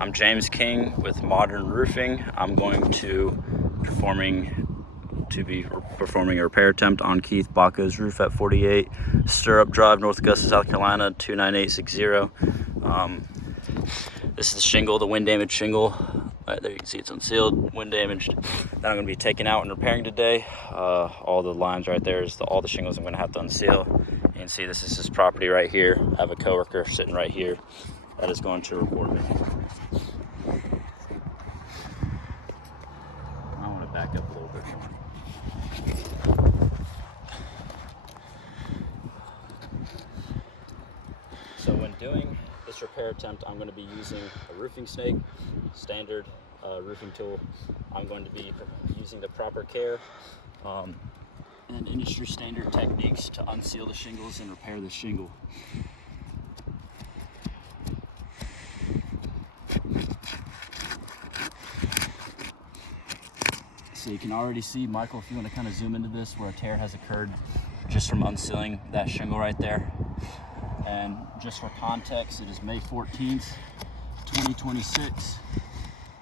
I'm James King with Modern Roofing. I'm going to be performing a repair attempt on Keith Bacco's roof at 48 Stirrup Drive, North Augusta, South Carolina, 29860. This is the shingle, the wind damaged shingle. Right there you can see it's unsealed, wind damaged. That I'm going to be taking out and repairing today. All the lines right there is all the shingles I'm going to have to unseal. You can see this is his property right here. I have a coworker sitting right here that is going to report me. I want to back up a little bit more. So when doing this repair attempt, I'm going to be using a roofing snake, standard roofing tool. I'm going to be using the proper care and industry standard techniques to unseal the shingles and repair the shingle. So you can already see, Michael, if you want to kind of zoom into this, where a tear has occurred just from unsealing that shingle right there. And just for context, it is May 14th, 2026.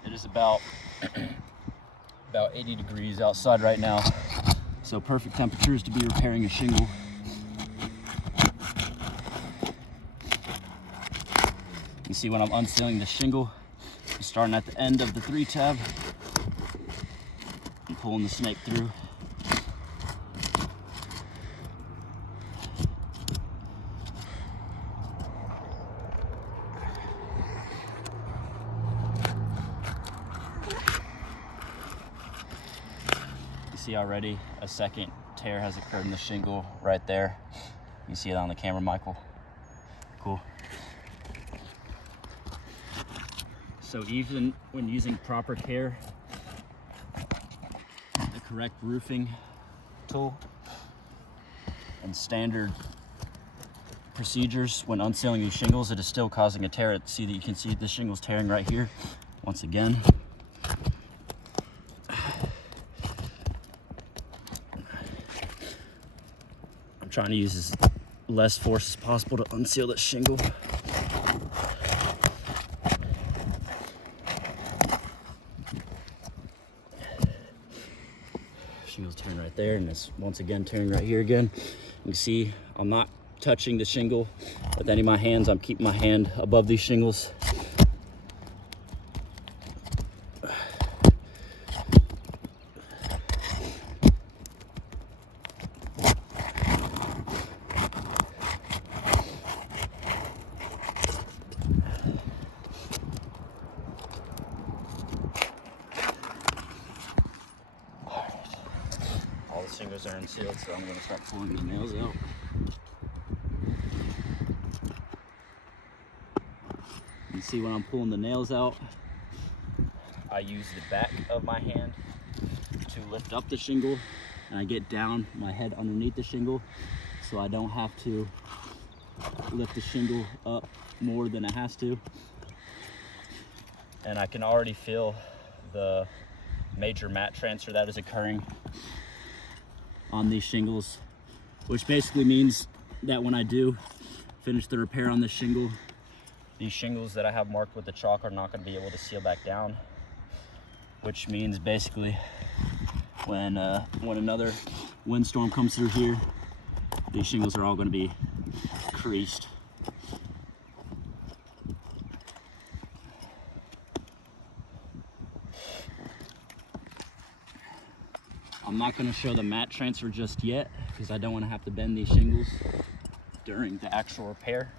It is about 80 degrees outside right now. So perfect temperatures to be repairing a shingle. You see when I'm unsealing the shingle, I'm starting at the end of the 3-tab and pulling the snake through. See already a second tear has occurred in the shingle right there. You see it on the camera, Michael? Cool. So even when using proper care, the correct roofing tool, and standard procedures when unsealing these shingles, it is still causing a tear. See that you can see the shingles tearing right here once again. Trying to use as less force as possible to unseal this shingle. Shingle's tearing right there, and it's once again tearing right here again. You can see I'm not touching the shingle with any of my hands. I'm keeping my hand above these shingles. All the shingles are unsealed, so I'm going to start pulling the nails out. You see when I'm pulling the nails out, I use the back of my hand to lift up the shingle, and I get down my head underneath the shingle so I don't have to lift the shingle up more than it has to. And I can already feel the major mat transfer that is occurring on these shingles, which basically means that when I do finish the repair on this shingle, these shingles that I have marked with the chalk are not going to be able to seal back down, which means basically when another windstorm comes through here, these shingles are all going to be creased. I'm not going to show the mat transfer just yet because I don't want to have to bend these shingles during the actual repair.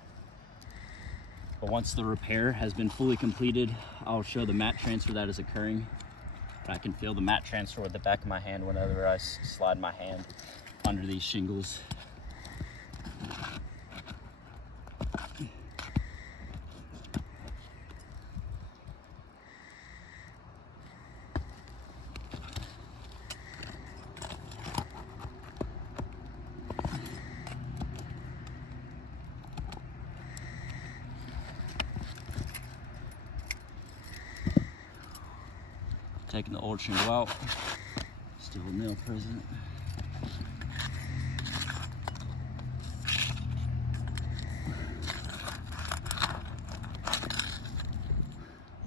But once the repair has been fully completed, I'll show the mat transfer that is occurring. I can feel the mat transfer with the back of my hand whenever I slide my hand under these shingles. Taking the old shingle out, still a nail present.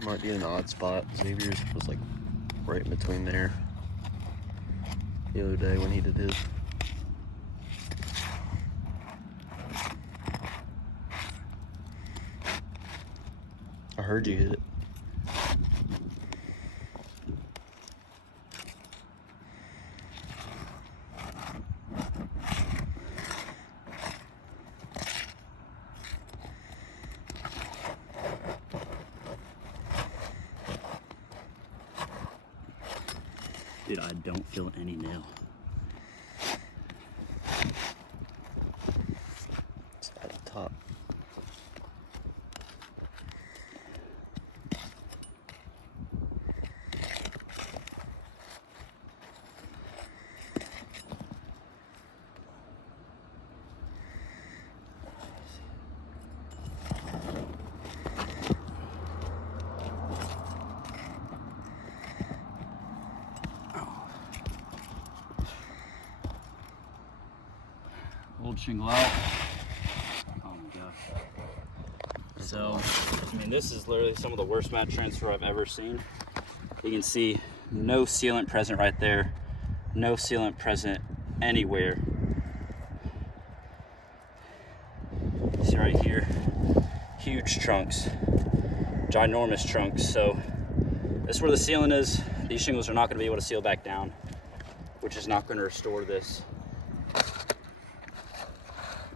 Might be an odd spot. Xavier's was like right in between there the other day when he did his. I heard you hit it. Dude, I don't feel any nail. It's at the top. Old shingle out. Oh my gosh. So, I mean, this is literally some of the worst mat transfer I've ever seen. You can see no sealant present right there. No sealant present anywhere. See right here, huge trunks, ginormous trunks. So this is where the sealant is. These shingles are not gonna be able to seal back down, which is not gonna restore this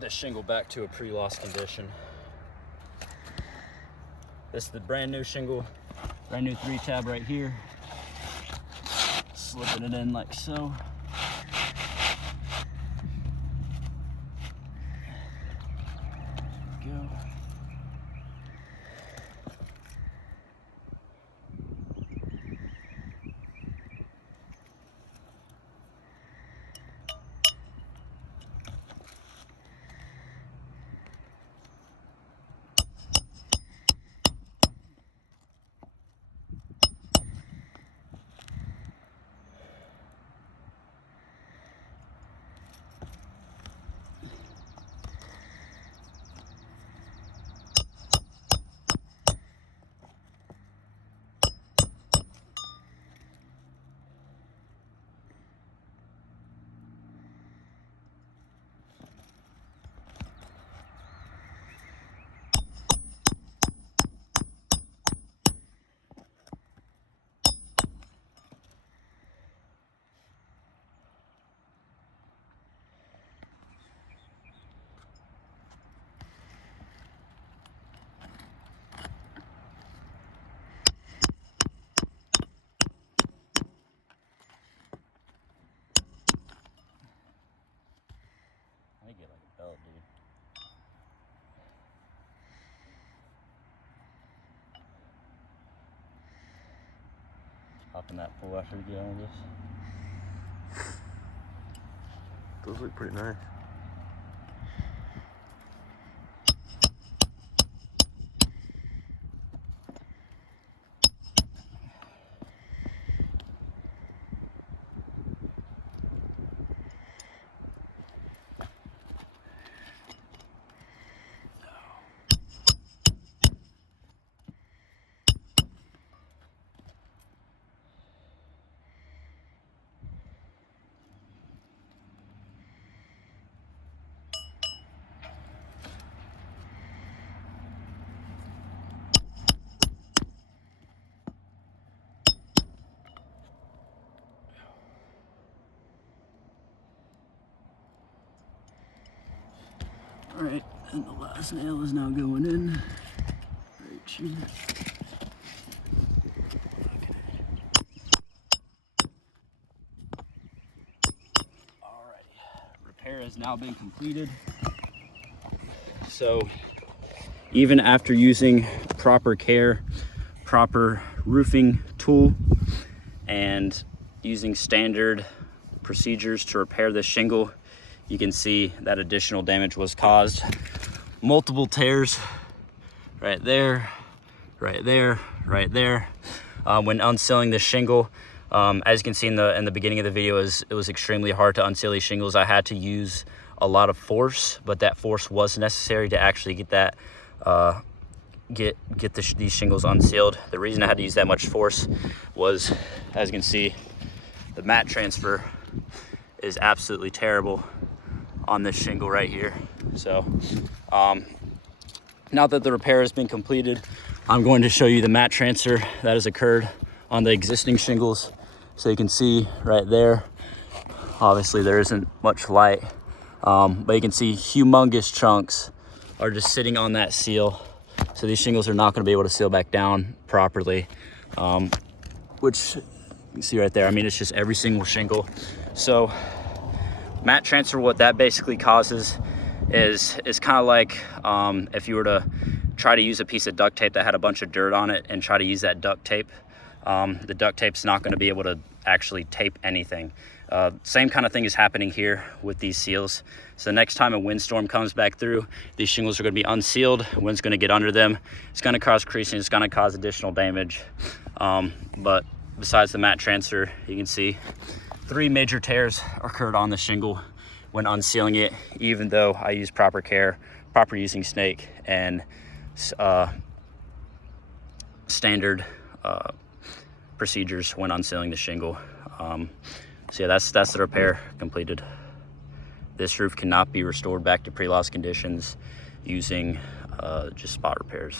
shingle back to a pre-loss condition. This is the brand new shingle, brand new 3-tab right here. Slipping it in like so. Go. I get like a belt, dude. Popping that pull after we get on this. Those look pretty nice. All right, and the last nail is now going in. Right here. Alrighty, repair has now been completed. So, even after using proper care, proper roofing tool, and using standard procedures to repair this shingle, you can see that additional damage was caused. Multiple tears right there, right there, right there. When unsealing this shingle, as you can see in the beginning of the video, it was extremely hard to unseal these shingles. I had to use a lot of force, but that force was necessary to actually get that get these shingles unsealed. The reason I had to use that much force was, as you can see, the mat transfer is absolutely terrible on this shingle right here. So now that the repair has been completed, I'm going to show you the mat transfer that has occurred on the existing shingles. So you can see right there, obviously there isn't much light, but you can see humongous chunks are just sitting on that seal. So these shingles are not going to be able to seal back down properly, which you can see right there. I mean, it's just every single shingle. So mat transfer, what that basically causes is kind of like if you were to try to use a piece of duct tape that had a bunch of dirt on it and try to use that duct tape. The duct tape's not going to be able to actually tape anything. Same kind of thing is happening here with these seals. So the next time a windstorm comes back through, these shingles are going to be unsealed. Wind's going to get under them. It's going to cause creasing. It's going to cause additional damage. But besides the mat transfer, you can see 3 major tears occurred on the shingle when unsealing it, even though I used proper care, proper using snake, and standard procedures when unsealing the shingle. So yeah, that's the repair completed. This roof cannot be restored back to pre-loss conditions using just spot repairs.